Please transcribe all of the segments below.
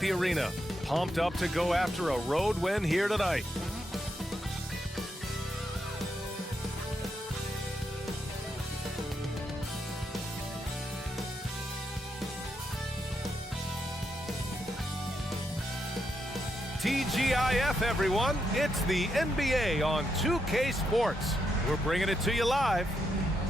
at the arena, pumped up to go after a road win here tonight. TGIF, everyone. It's the NBA on 2K Sports. We're bringing it to you live.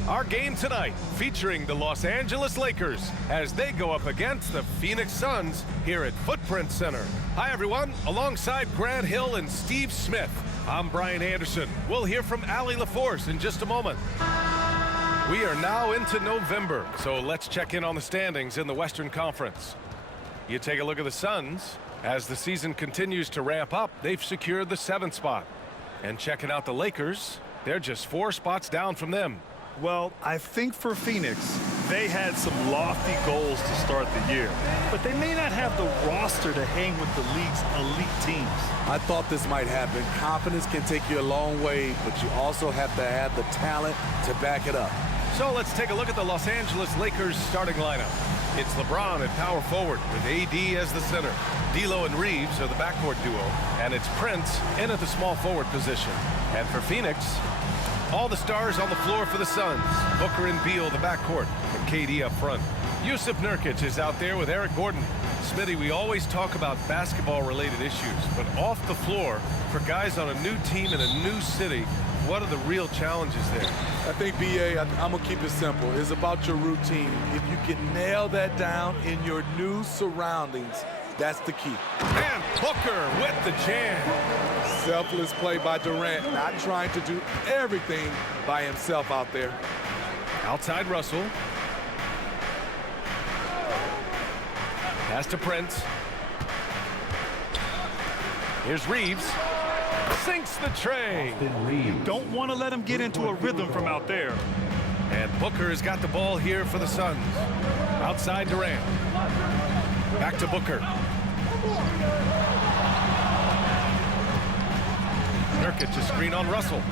Our game tonight featuring the Los Angeles Lakers as they go up against the Phoenix Suns here at Footprint Center. Hi, everyone. Alongside Grant Hill and Steve Smith, I'm Brian Anderson. We'll hear from Allie LaForce in just a moment. We are now into November, so let's check in on the standings in the Western Conference. You take a look at the Suns. As the season continues to ramp up, they've secured the 7th spot. And checking out the Lakers, they're just 4 spots down from them. Well, I think for Phoenix, they had some lofty goals to start the year, but they may not have the roster to hang with the league's elite teams. I thought this might happen. Confidence can take you a long way, but you also have to have the talent to back it up. So let's take a look at the Los Angeles Lakers starting lineup. It's LeBron at power forward with AD as the center. D'Lo and Reeves are the backcourt duo, and it's Prince in at the small forward position. And for Phoenix, all the stars on the floor for the Suns. Booker and Beal, the backcourt, and KD up front. Yusuf Nurkic is out there with Eric Gordon. Smitty, we always talk about basketball-related issues, but off the floor, for guys on a new team in a new city, what are the real challenges there? I think, B.A., I'm going to keep it simple. It's about your routine. If you can nail that down in your new surroundings, that's the key. And Booker with the jam. Selfless play by Durant, not trying to do everything by himself out there. Outside Russell. Pass to Prince. Here's Reeves. Sinks the tray. You don't want to let him get into a rhythm from out there. And Booker has got the ball here for the Suns. Outside Durant. Back to Booker. Nurkic a screen on Russell.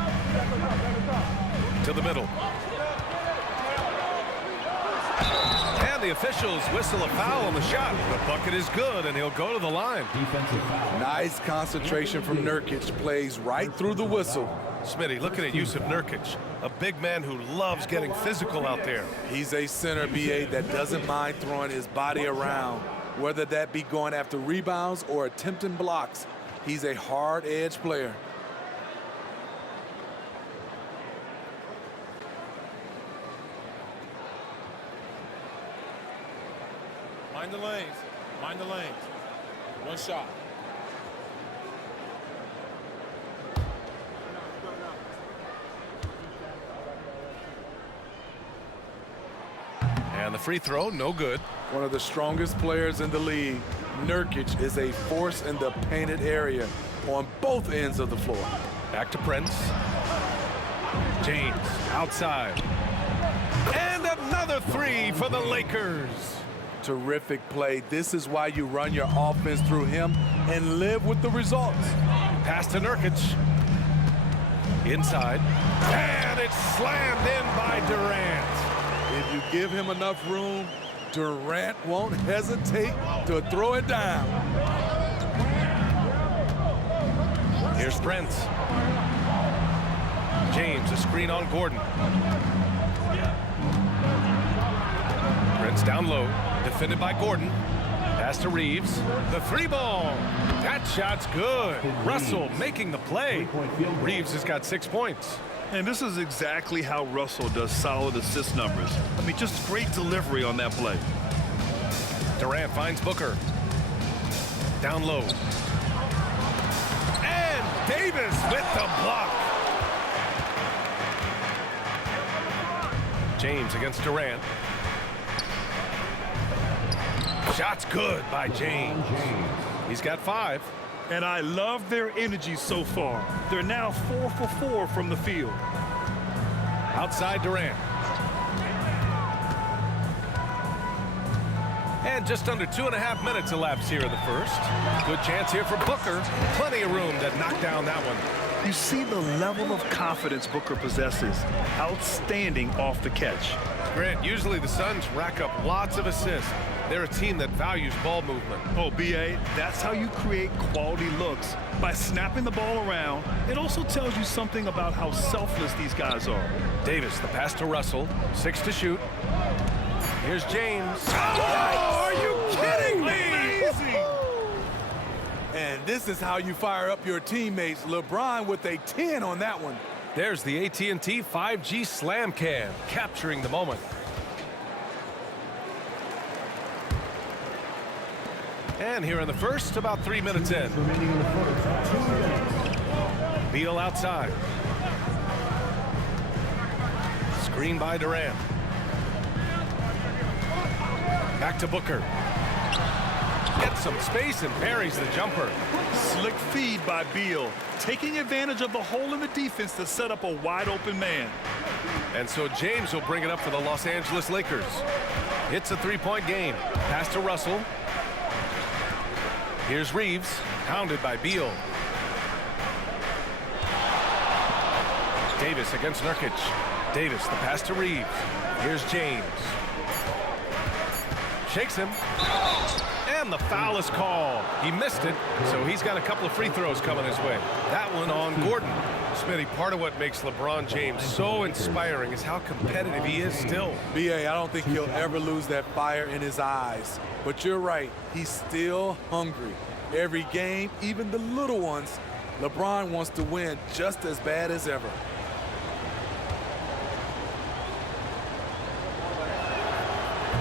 To the middle. And the officials whistle a foul on the shot. The bucket is good, and he'll go to the line. Nice concentration from Nurkic. Plays right through the whistle. Smitty, looking at Yusuf Nurkic, a big man who loves getting physical out there. He's a center, B.A., that doesn't mind throwing his body around, whether that be going after rebounds or attempting blocks. He's a hard-edge player. Mind the lanes. Mind the lanes. One shot. And the free throw, no good. One of the strongest players in the league, Nurkic is a force in the painted area on both ends of the floor. Back to Prince. James outside. And another three for the Lakers. Terrific play. This is why you run your offense through him and live with the results. Pass to Nurkic. Inside. And it's slammed in by Durant. If you give him enough room, Durant won't hesitate to throw it down. Here's Prince. James, a screen on Gordon. Prince down low, defended by Gordon. Pass to Reeves. The three ball. That shot's good. Russell making the play. Reeves has got 6 points. And this is exactly how Russell does solid assist numbers. I mean, just great delivery on that play. Durant finds Booker. Down low. And Davis with the block. James against Durant. Shot's good by James. He's got 5. And I love their energy so far. They're now 4 for 4 from the field. Outside Durant. And just under 2.5 minutes elapsed here in the first. Good chance here for Booker. Plenty of room to knock down that one. You see the level of confidence Booker possesses. Outstanding off the catch. Grant, usually the Suns rack up lots of assists. They're a team that values ball movement. Oh, B.A., that's how you create quality looks. By snapping the ball around, it also tells you something about how selfless these guys are. Davis, the pass to Russell. 6 to shoot. Here's James. Oh, are you kidding me? Amazing! And this is how you fire up your teammates. LeBron with a 10 on that one. There's the AT&T 5G Slam Cam, capturing the moment. And here in the first, about 3 minutes in. Beal outside. Screen by Durant. Back to Booker. Gets some space and parries the jumper. Slick feed by Beal, taking advantage of the hole in the defense to set up a wide-open man. And so James will bring it up for the Los Angeles Lakers. It's a three-point game. Pass to Russell. Here's Reeves, hounded by Beal. Davis against Nurkic. Davis, the pass to Reeves. Here's James. Shakes him. And the foul is called. He missed it, so he's got a couple of free throws coming his way. That one on Gordon. Smitty, part of what makes LeBron James so inspiring is how competitive he is still. B.A., I don't think he'll ever lose that fire in his eyes. But you're right, he's still hungry. Every game, even the little ones, LeBron wants to win just as bad as ever.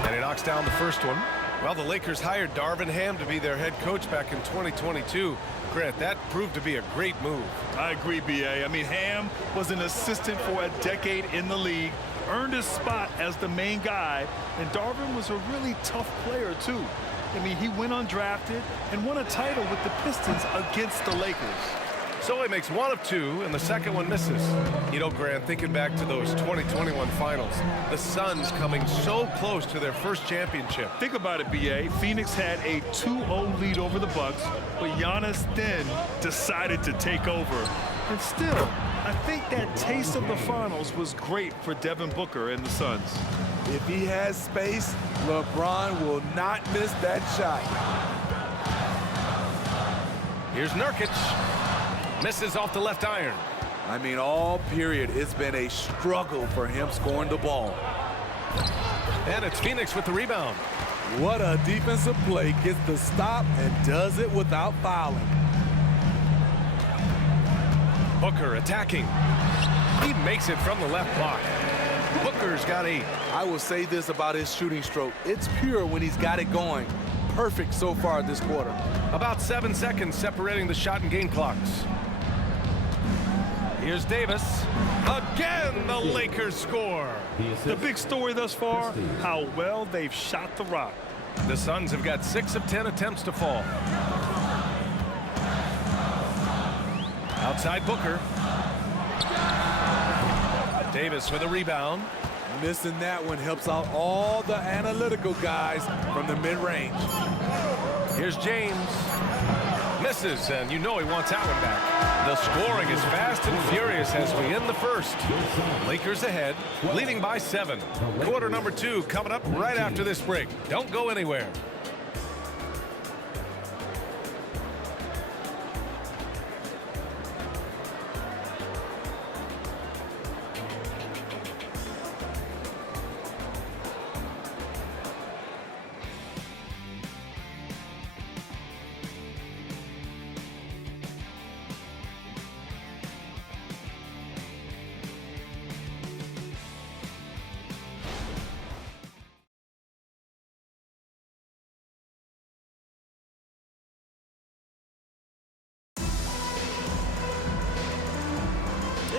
And he knocks down the first one. Well, the Lakers hired Darvin Ham to be their head coach back in 2022. Grant, that proved to be a great move. I agree, B.A. I mean, Ham was an assistant for a decade in the league, earned his spot as the main guy, and Darvin was a really tough player, too. I mean, he went undrafted and won a title with the Pistons against the Lakers. So he makes 1 of 2, and the second one misses. You know, Grant, thinking back to those 2021 finals, the Suns coming so close to their first championship. Think about it, B.A. Phoenix had a 2-0 lead over the Bucks, but Giannis then decided to take over. And still, I think that taste of the finals was great for Devin Booker and the Suns. If he has space, LeBron will not miss that shot. Here's Nurkic. Misses off the left iron. I mean, all period, it's been a struggle for him scoring the ball. And it's Phoenix with the rebound. What a defensive play. Gets the stop and does it without fouling. Booker attacking. He makes it from the left block. Booker's got 8. I will say this about his shooting stroke. It's pure when he's got it going. Perfect so far this quarter. About 7 seconds separating the shot and game clocks. Here's Davis. Again, the Lakers score. The big story thus far, how well they've shot the rock. The Suns have got 6 of 10 attempts to fall. Outside Booker. Davis with a rebound. Missing that one helps out all the analytical guys from the mid-range. Here's James. Misses, and you know he wants that one back. The scoring is fast and furious as we end the first. Lakers ahead, leading by 7. Quarter number 2 coming up right after this break. Don't go anywhere.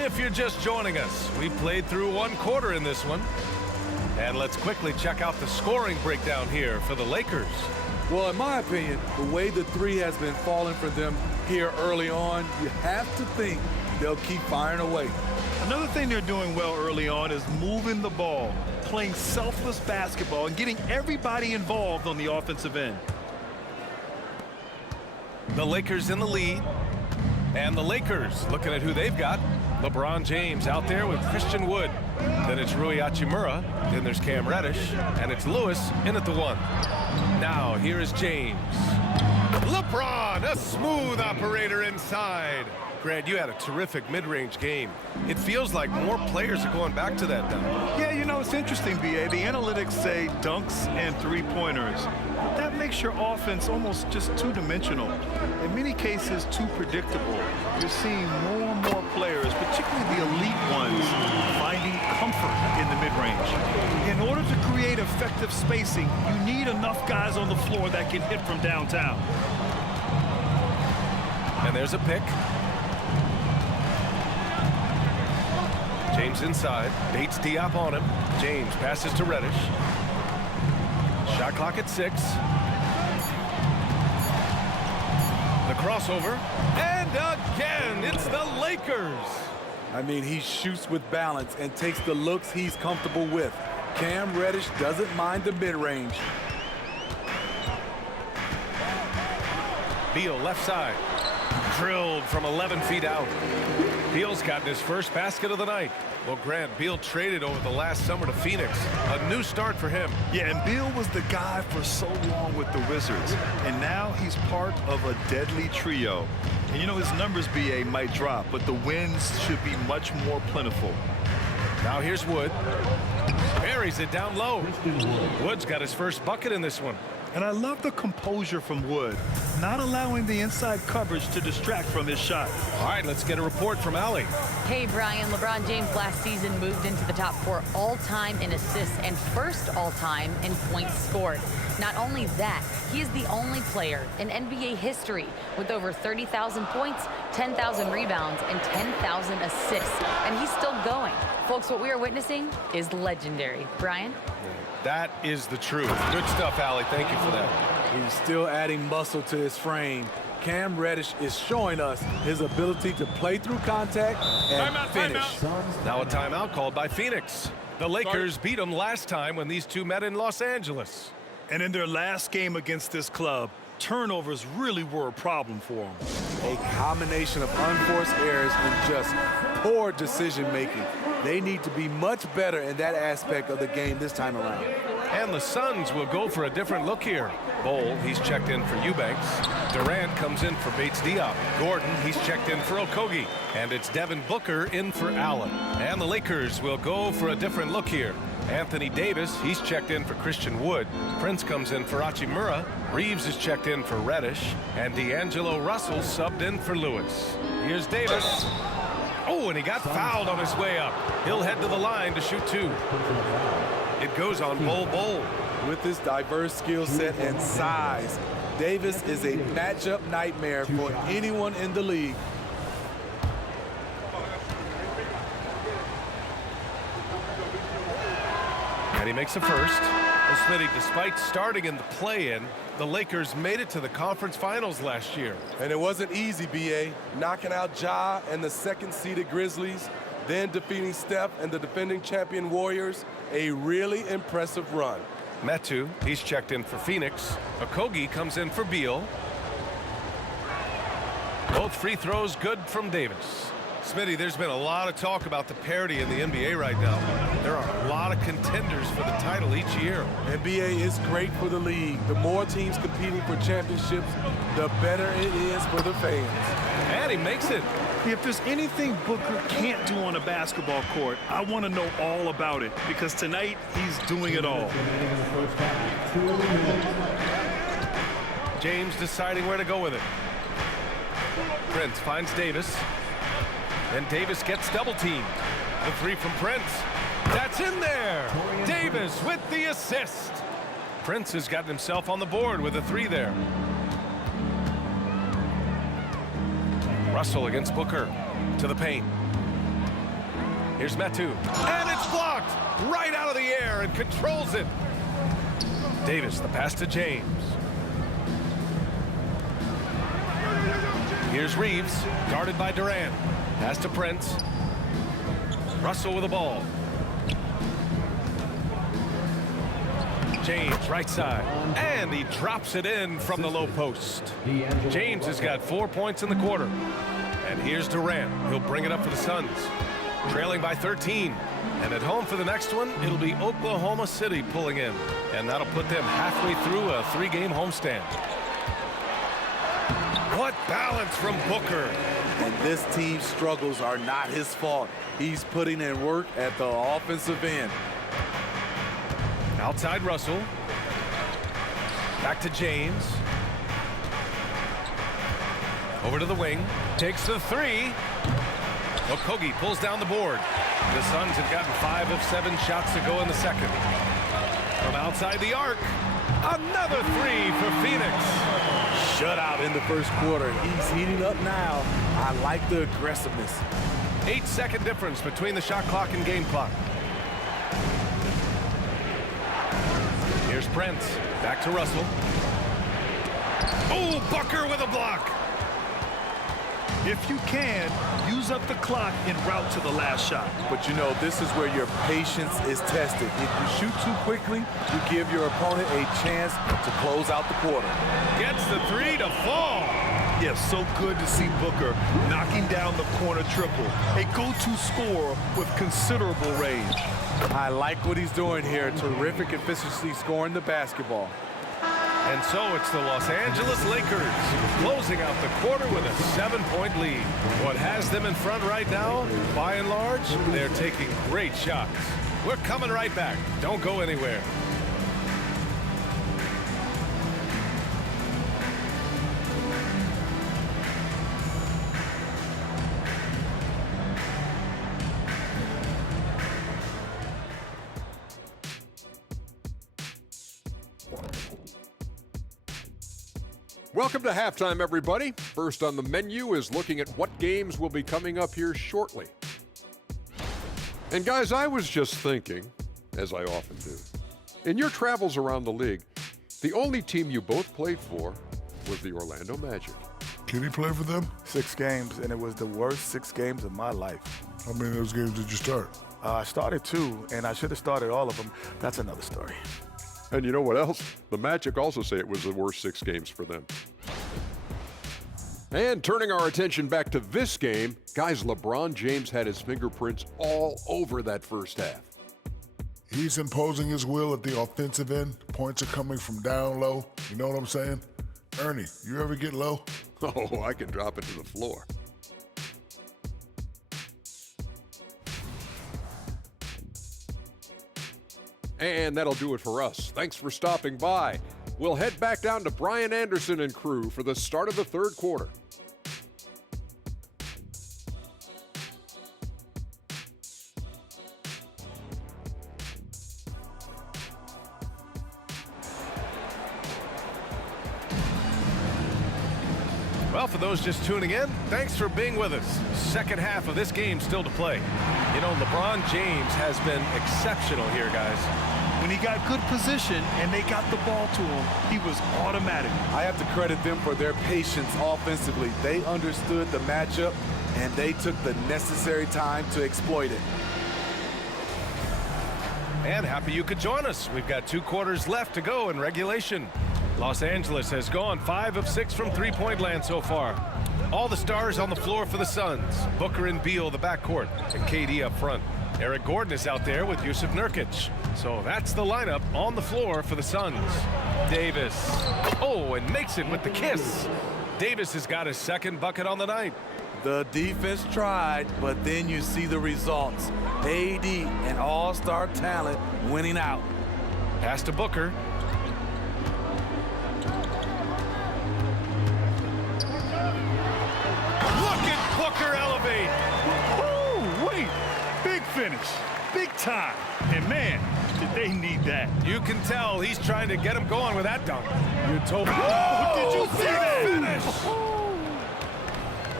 If you're just joining us, we played through 1 quarter in this one. And let's quickly check out the scoring breakdown here for the Lakers. Well, in my opinion, the way the 3 has been falling for them here early on, you have to think they'll keep firing away. Another thing they're doing well early on is moving the ball, playing selfless basketball, and getting everybody involved on the offensive end. The Lakers in the lead. And the Lakers looking at who they've got. LeBron James out there with Christian Wood. Then it's Rui Hachimura. Then there's Cam Reddish. And it's Lewis in at the 1. Now here is James. LeBron, a smooth operator inside. Grant, you had a terrific mid-range game. It feels like more players are going back to that now. Yeah, you know, it's interesting, B.A. The analytics say dunks and three-pointers. That makes your offense almost just two-dimensional. In many cases, too predictable. You're seeing more and more players, particularly the elite ones, finding comfort in the mid-range. In order to create effective spacing, you need enough guys on the floor that can hit from downtown. And there's a pick. James inside. Bates Diop on him. James passes to Reddish. Shot clock at 6. The crossover. And again, it's the Lakers. I mean, he shoots with balance and takes the looks he's comfortable with. Cam Reddish doesn't mind the mid-range. Beal left side. Drilled from 11 feet out. Beal's gotten his first basket of the night. Well, Grant, Beal traded over the last summer to Phoenix. A new start for him. Yeah, and Beal was the guy for so long with the Wizards. And now he's part of a deadly trio. And you know, his numbers, B.A., might drop, but the wins should be much more plentiful. Now here's Wood. Buries it down low. Wood's got his first bucket in this one. And I love the composure from Wood, not allowing the inside coverage to distract from his shot. All right, let's get a report from Allie. Hey, Brian. LeBron James last season moved into the top 4 all-time in assists and first all-time in points scored. Not only that, he is the only player in NBA history with over 30,000 points, 10,000 rebounds, and 10,000 assists. And he's still going. Folks, what we are witnessing is legendary. Brian? That is the truth. Good stuff, Allie. Thank you for that. He's still adding muscle to his frame. Cam Reddish is showing us his ability to play through contact and finish. Now a timeout called by Phoenix. The Lakers beat them last time when these two met in Los Angeles. And in their last game against this club, turnovers really were a problem for them. A combination of unforced errors and just poor decision-making. They need to be much better in that aspect of the game this time around. And the Suns will go for a different look here. Bol, he's checked in for Eubanks. Durant comes in for Bates Diop. Gordon, he's checked in for Okogie. And it's Devin Booker in for Allen. And the Lakers will go for a different look here. Anthony Davis, he's checked in for Christian Wood. Prince comes in for Hachimura. Reeves is checked in for Reddish. And D'Angelo Russell subbed in for Lewis. Here's Davis. Oh, and he got fouled on his way up. He'll head to the line to shoot 2. It goes on Bol. With his diverse skill set and size, Davis is a matchup nightmare for anyone in the league. And he makes a first. Well, Smitty, despite starting in the play-in, the Lakers made it to the conference finals last year. And it wasn't easy, B.A. Knocking out Ja and the second-seeded Grizzlies, then defeating Steph and the defending champion Warriors. A really impressive run. Metu, he's checked in for Phoenix. Okogie comes in for Beal. Both free throws good from Davis. Smitty, there's been a lot of talk about the parity in the NBA right now. There are a lot of contenders for the title each year. NBA is great for the league. The more teams competing for championships, the better it is for the fans. And he makes it. If there's anything Booker can't do on a basketball court, I want to know all about it, because tonight he's doing it all. James deciding where to go with it. Prince finds Davis. And Davis gets double-teamed. The 3 from Prince. That's in there. Davis with the assist. Prince has gotten himself on the board with a 3 there. Russell against Booker to the paint. Here's Metu. And it's blocked right out of the air and controls it. Davis, the pass to James. Here's Reeves, guarded by Durant. Pass to Prince. Russell with the ball. James, right side. And he drops it in from the low post. James has got 4 points in the quarter. And here's Durant. He'll bring it up for the Suns. Trailing by 13. And at home for the next one, it'll be Oklahoma City pulling in. And that'll put them halfway through a 3-game homestand. What balance from Booker. And this team's struggles are not his fault. He's putting in work at the offensive end. Outside Russell. Back to James. Over to the wing. Takes the 3. Okogie pulls down the board. The Suns have gotten 5 of 7 shots to go in the second. From outside the arc. Another 3 for Phoenix. Shutout in the first quarter. He's heating up now. I like the aggressiveness. 8-second difference between the shot clock and game clock. Here's Prince. Back to Russell. Oh, Booker with a block. If you can, use up the clock en route to the last shot. But you know, this is where your patience is tested. If you shoot too quickly, you give your opponent a chance to close out the quarter. Gets the 3 to fall. Yes, so good to see Booker knocking down the corner triple. A go-to scorer with considerable range. I like what he's doing here. Terrific efficiency scoring the basketball. And so it's the Los Angeles Lakers closing out the quarter with a 7-point lead. What has them in front right now, by and large, they're taking great shots. We're coming right back. Don't go anywhere. Welcome to halftime, everybody. First on the menu is looking at what games will be coming up here shortly. And guys, I was just thinking, as I often do, in your travels around the league, the only team you both played for was the Orlando Magic. Can he play for them? 6 games, and it was the worst 6 games of my life. How many of those games did you start? I started 2, and I should have started all of them. That's another story. And you know what else? The Magic also say it was the worst 6 games for them. And turning our attention back to this game, guys, LeBron James had his fingerprints all over that first half. He's imposing his will at the offensive end. Points are coming from down low. You know what I'm saying? Ernie, you ever get low? Oh, I can drop it to the floor. And that'll do it for us. Thanks for stopping by. We'll head back down to Brian Anderson and crew for the start of the third quarter. Well, for those just tuning in, thanks for being with us. Second half of this game still to play. You know, LeBron James has been exceptional here, guys. When he got good position and they got the ball to him, he was automatic. I have to credit them for their patience offensively. They understood the matchup, and they took the necessary time to exploit it. And happy you could join us. We've got 2 quarters left to go in regulation. Los Angeles has gone 5 of 6 from three-point land so far. All the stars on the floor for the Suns. Booker and Beal, the backcourt, and KD up front. Eric Gordon is out there with Jusuf Nurkic. So that's the lineup on the floor for the Suns. Davis. Oh, and makes it with the kiss. Davis has got his second bucket on the night. The defense tried, but then you see the results. AD, an all-star talent, winning out. Pass to Booker. Look at Booker elevate. Oh, wait. Big finish. Big time. And man, did they need that. You can tell he's trying to get him going with that dunk. You're told. Oh, did you see that finish?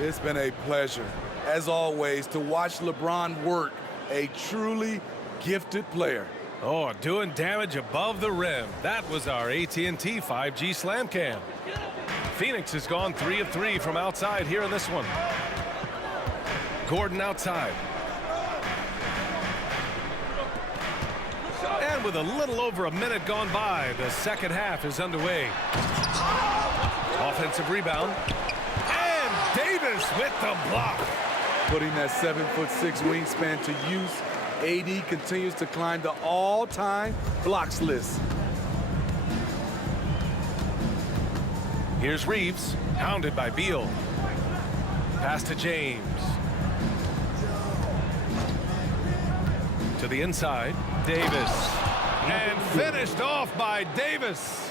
It's been a pleasure, as always, to watch LeBron work. A truly gifted player. Oh, doing damage above the rim. That was our AT&T 5G Slam Cam. Phoenix has gone 3 of 3 from outside here in this one. Gordon outside. And with a little over a minute gone by. The second half is underway. Offensive rebound. And Davis with the block. Putting that 7'6" wingspan to use, AD continues to climb the all-time blocks list. Here's Reeves, hounded by Beal. Pass to James. To the inside, Davis. And finished off by Davis.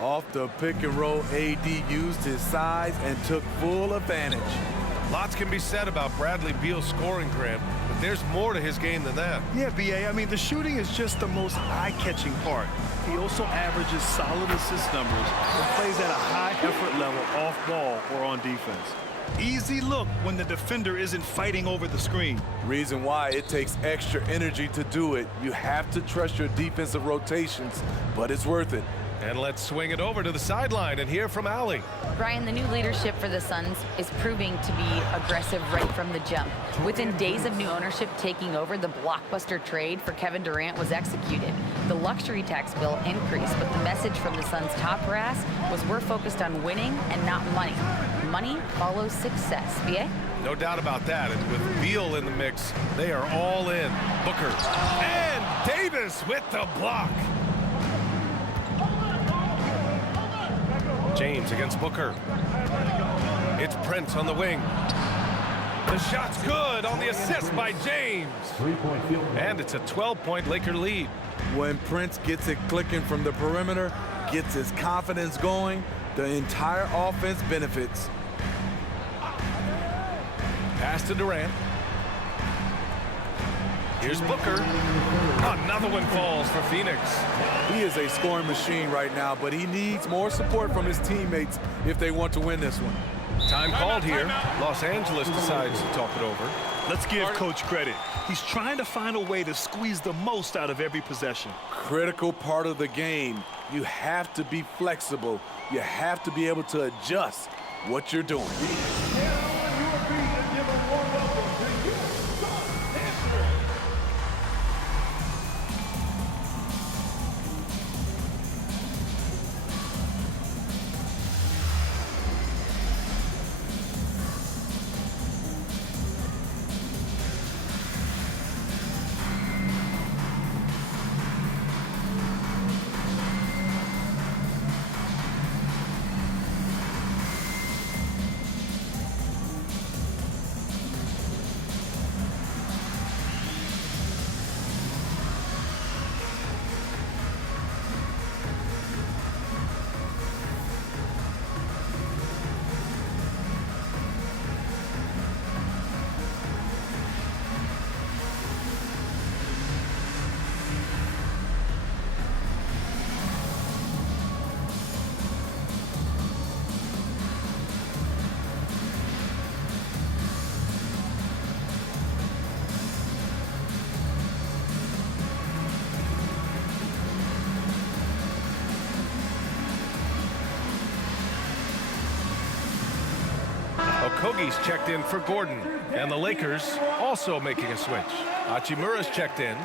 Off the pick and roll, AD used his size and took full advantage. Lots can be said about Bradley Beal's scoring, Grant, but there's more to his game than that. Yeah, BA, I mean, the shooting is just the most eye-catching part. He also averages solid assist numbers and plays at a high effort level off ball or on defense. Easy look when the defender isn't fighting over the screen. Reason why it takes extra energy to do it. You have to trust your defensive rotations, but it's worth it. And let's swing it over to the sideline and hear from Allie. Brian, the new leadership for the Suns is proving to be aggressive right from the jump. Within days of new ownership taking over, the blockbuster trade for Kevin Durant was executed. The luxury tax bill increased, but the message from the Suns' top brass was we're focused on winning and not money. Money follows success. BA? No doubt about that. And with Beal in the mix, they are all in. Booker. And Davis with the block. James against Booker. It's Prince on the wing. The shot's good on the assist by James. And it's a 12-point Laker lead. When Prince gets it clicking from the perimeter, gets his confidence going, the entire offense benefits. Pass to Durant. Here's Booker. Another one falls for Phoenix. He is a scoring machine right now, but he needs more support from his teammates if they want to win this one. Time called here. Los Angeles decides to talk it over. Let's give Coach credit. He's trying to find a way to squeeze the most out of every possession. Critical part of the game. You have to be flexible. You have to be able to adjust what you're doing. Okogie's checked in for Gordon, and the Lakers also making a switch. Hachimura's checked in.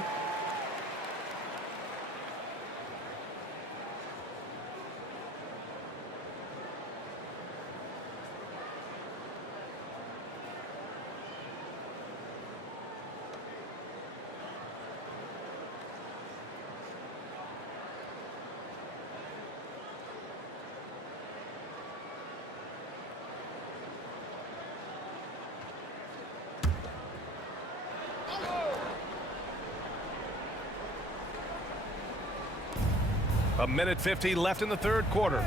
A minute 50 left in the third quarter.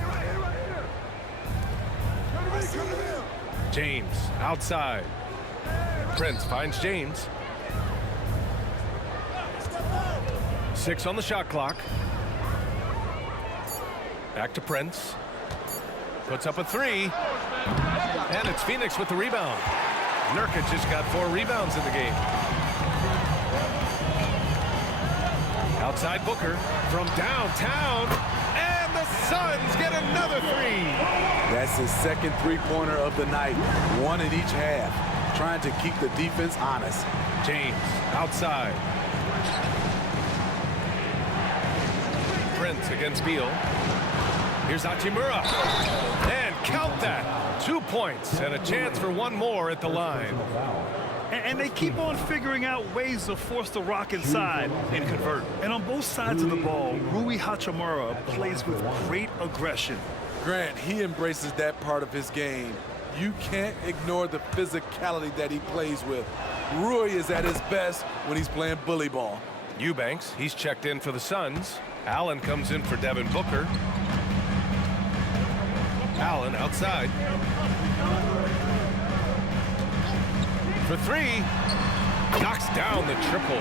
James outside. Prince finds James. 6 on the shot clock. Back to Prince. Puts up a 3. And it's Phoenix with the rebound. Nurkic just got 4 rebounds in the game. Outside Booker from downtown, and the Suns get another 3. That's his second three-pointer of the night, 1 in each half, trying to keep the defense honest. James outside. Prince against Beal. Here's Hachimura. And count that. 2 points and a chance for one more at the line. And they keep on figuring out ways to force the rock inside and convert. And on both sides of the ball, Rui Hachimura plays with great aggression. Grant, he embraces that part of his game. You can't ignore the physicality that he plays with. Rui is at his best when he's playing bully ball. Eubanks, he's checked in for the Suns. Allen comes in for Devin Booker. Allen outside. For three. Knocks down the triple.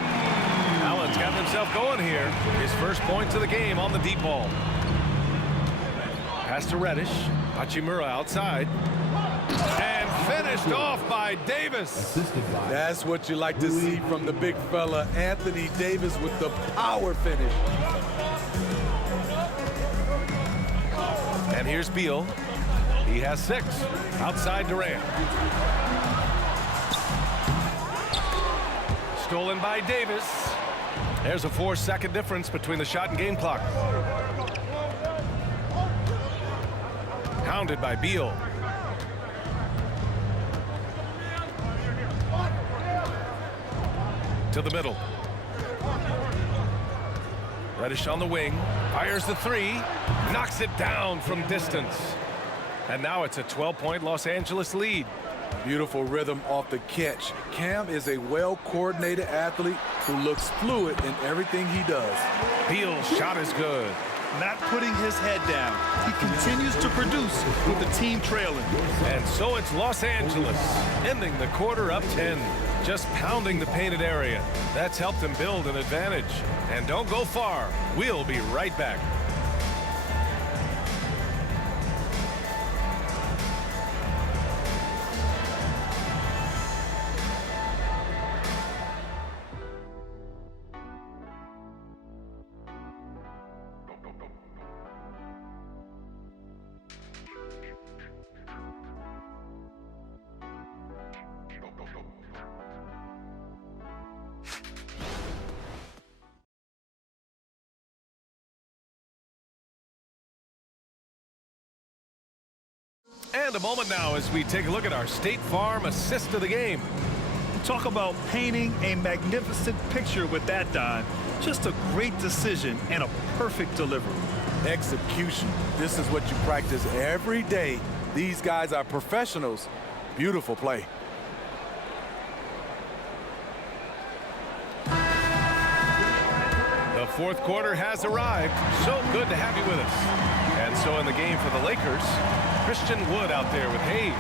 Allen's got himself going here. His first points of the game on the deep ball. Pass to Reddish. Hachimura outside. And finished off by Davis. That's what you like to see from the big fella, Anthony Davis, with the power finish. And here's Beal. He has 6. Outside Durant. Stolen by Davis. There's a 4-second difference between the shot and game clock. Hounded by Beal. To the middle. Reddish on the wing. Fires the 3. Knocks it down from distance. And now it's a 12-point Los Angeles lead. Beautiful rhythm off the catch. Cam is a well-coordinated athlete who looks fluid in everything he does. Beal's shot is good. Not putting his head down. He continues to produce with the team trailing. And so it's Los Angeles, ending the quarter up 10. Just pounding the painted area. That's helped them build an advantage. And don't go far. We'll be right back. And a moment now as we take a look at our State Farm assist of the game. Talk about painting a magnificent picture with that, Don. Just a great decision and a perfect delivery. Execution. This is what you practice every day. These guys are professionals. Beautiful play. The fourth quarter has arrived. So good to have you with us. And so in the game for the Lakers, Christian Wood out there with Hayes.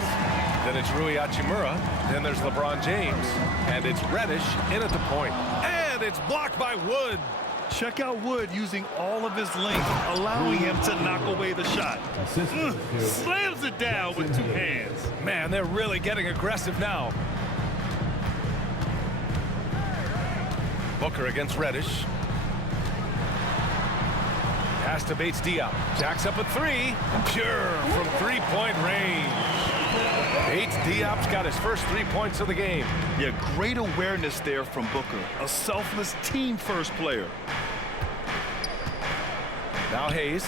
Then it's Rui Hachimura. Then there's LeBron James. And it's Reddish in at the point. And it's blocked by Wood. Check out Wood using all of his length, allowing him to knock away the shot. Slams it down with 2 hands. Man, they're really getting aggressive now. Booker against Reddish. Pass to Bates Diop. Jacks up a 3. Pure from 3-point range. Bates Diop's got his first 3 points of the game. Yeah, great awareness there from Booker. A selfless team-first player. Now Hayes.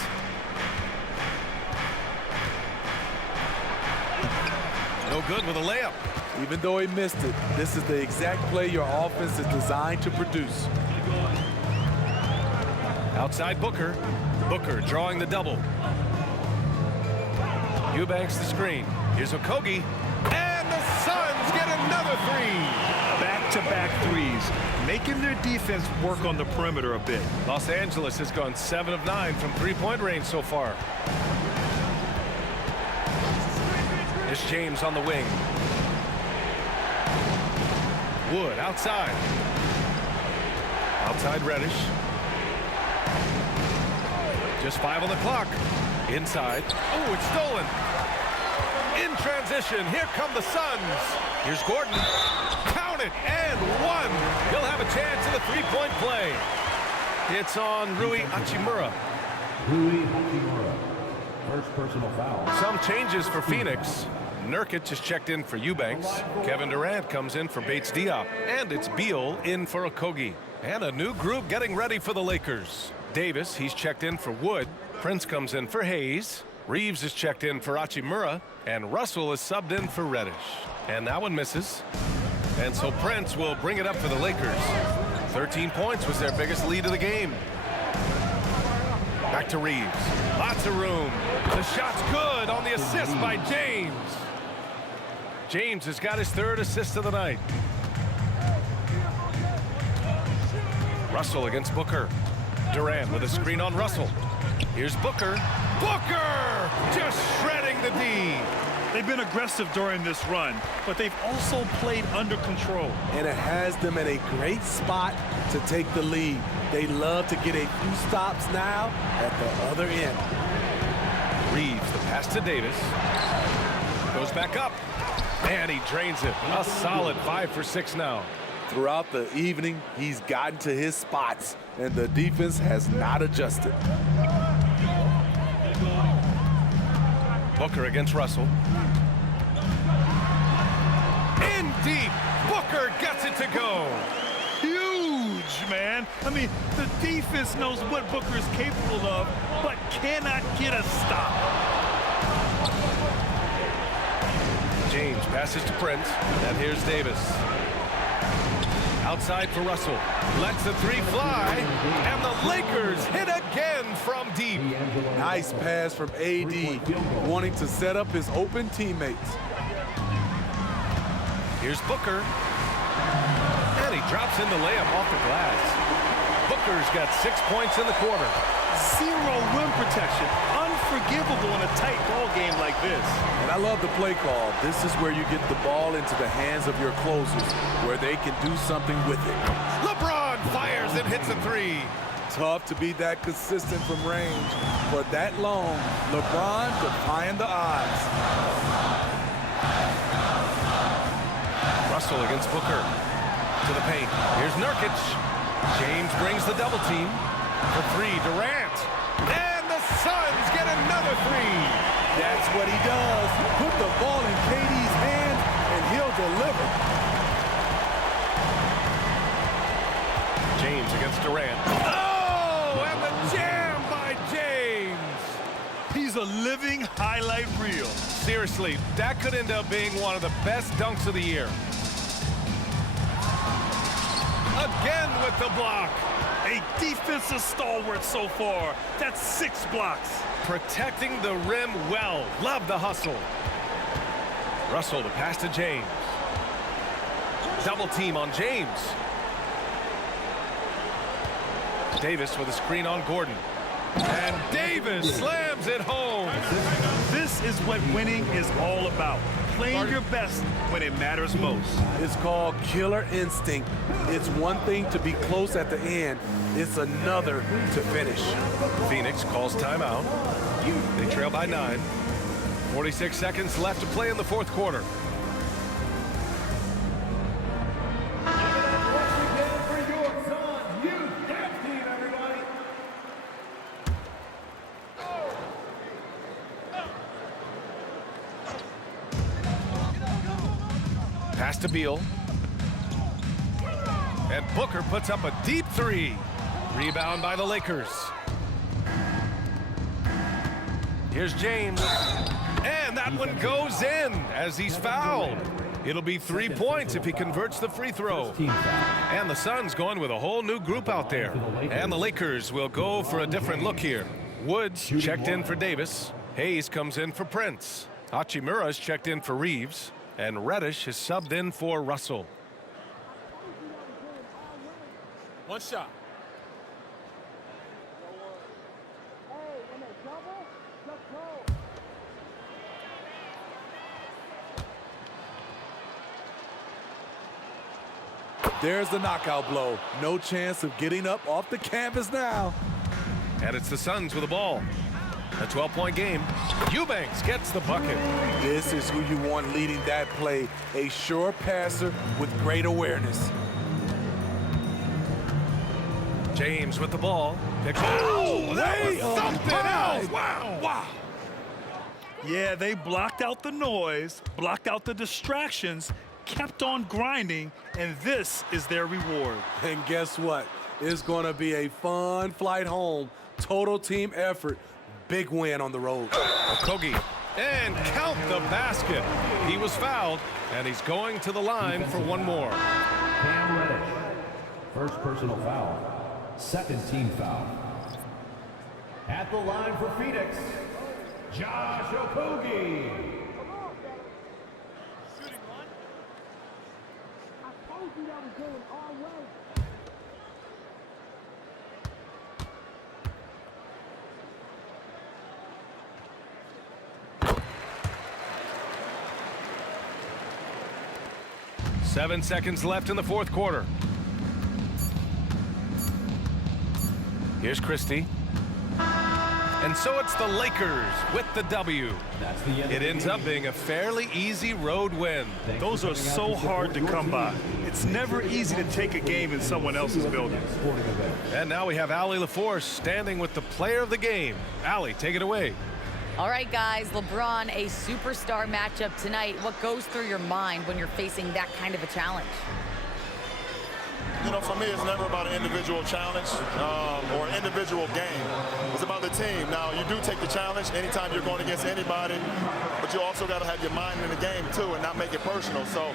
No good with a layup. Even though he missed it, this is the exact play your offense is designed to produce. Outside Booker. Booker drawing the double. Eubanks the screen. Here's Okogie. And the Suns get another 3. Back-to-back threes, making their defense work on the perimeter a bit. Los Angeles has gone 7 of 9 from 3-point range so far. Here's James on the wing. Wood outside. Outside Reddish. Just 5 on the clock. Inside. Oh, it's stolen. In transition, here come the Suns. Here's Gordon. Count it, and 1. He'll have a chance in the 3-point play. It's on Rui Hachimura. Rui Hachimura, first personal foul. Some changes for Phoenix. Nurkic is checked in for Eubanks. Kevin Durant comes in for Bates Diop. And it's Beal in for Okogie. And a new group getting ready for the Lakers. Davis, he's checked in for Wood. Prince comes in for Hayes. Reeves is checked in for Hachimura. And Russell is subbed in for Reddish. And that one misses. And so Prince will bring it up for the Lakers. 13 points was their biggest lead of the game. Back to Reeves. Lots of room. The shot's good on the assist by James. James has got his 3rd assist of the night. Russell against Booker. Durant with a screen on Russell. Here's Booker. Booker just shredding the D. They've been aggressive during this run, but they've also played under control. And it has them in a great spot to take the lead. They love to get a few stops now at the other end. Reeves, the pass to Davis. Goes back up. And he drains it. A solid 5 for 6 now. Throughout the evening, he's gotten to his spots, and the defense has not adjusted. Booker against Russell. In deep. Booker gets it to go. Huge, man. I mean, the defense knows what Booker is capable of, but cannot get a stop. James passes to Prince. And here's Davis. Outside for Russell. Lets the 3 fly. And the Lakers hit again from deep. Nice pass from AD, wanting to set up his open teammates. Here's Booker. And he drops in the layup off the glass. Booker's got 6 points in the quarter. 0 rim protection. Unforgivable in a tight ball game like this. And I love the play call. This is where you get the ball into the hands of your closers, where they can do something with it. LeBron fires and hits a 3. Tough to be that consistent from range. For that long, LeBron defying the odds. Russell against Booker. To the paint. Here's Nurkic. James brings the double team. For 3, Durant. And the Suns get another 3. That's what he does. Put the ball in KD's hands, and he'll deliver. James against Durant. Oh, and the jam by James. He's a living highlight reel. Seriously, that could end up being one of the best dunks of the year. Again with the block. A defensive stalwart so far. That's 6 blocks. Protecting the rim well. Love the hustle. Russell to pass to James. Double team on James. Davis with a screen on Gordon. And Davis slams it home. This is what winning is all about. Playing your best when it matters most. It's called killer instinct. It's one thing to be close at the end. It's another to finish. Phoenix calls timeout. They trail by 9. 46 seconds left to play in the 4th quarter. Pass to Beal. And Booker puts up a deep 3. Rebound by the Lakers. Here's James. And that one goes in as he's fouled. It'll be 3 points if he converts the free throw. And the Suns going with a whole new group out there. And the Lakers will go for a different look here. Woods checked in for Davis. Hayes comes in for Prince. Hachimura's checked in for Reeves. And Reddish is subbed in for Russell. One shot. There's the knockout blow. No chance of getting up off the canvas now. And it's the Suns with the ball. A 12-point game. Eubanks gets the bucket. This is who you want leading that play. A sure passer with great awareness. James with the ball. Oh, that was something else. Wow. Wow. Yeah, they blocked out the noise, blocked out the distractions, kept on grinding, and this is their reward. And guess what? is going to be a fun flight home. Total team effort. Big win on the road. Okogie, and count the basket. He was fouled, and he's going to the line for one more. Cam Reddish. First personal foul. Second team foul. At the line for Phoenix, Josh Okogie. Seven seconds left in the fourth quarter. Here's Christie. And so it's the Lakers with the W. It ends up being a fairly easy road win. Those are so hard to come by. It's never easy to take a game in someone else's building. And now we have Allie LaForce standing with the player of the game. Allie, take it away. All right, guys, LeBron, a superstar matchup tonight. What goes through your mind when you're facing that kind of a challenge? You know, for me, it's never about an individual challenge or an individual game. It's about the team. Now, you do take the challenge anytime you're going against anybody, but you also got to have your mind in the game, too, and not make it personal. So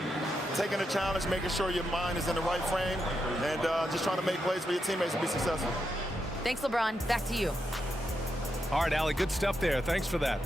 taking the challenge, making sure your mind is in the right frame, and just trying to make plays for your teammates to be successful. Thanks, LeBron. Back to you. All right, Allie, good stuff there. Thanks for that.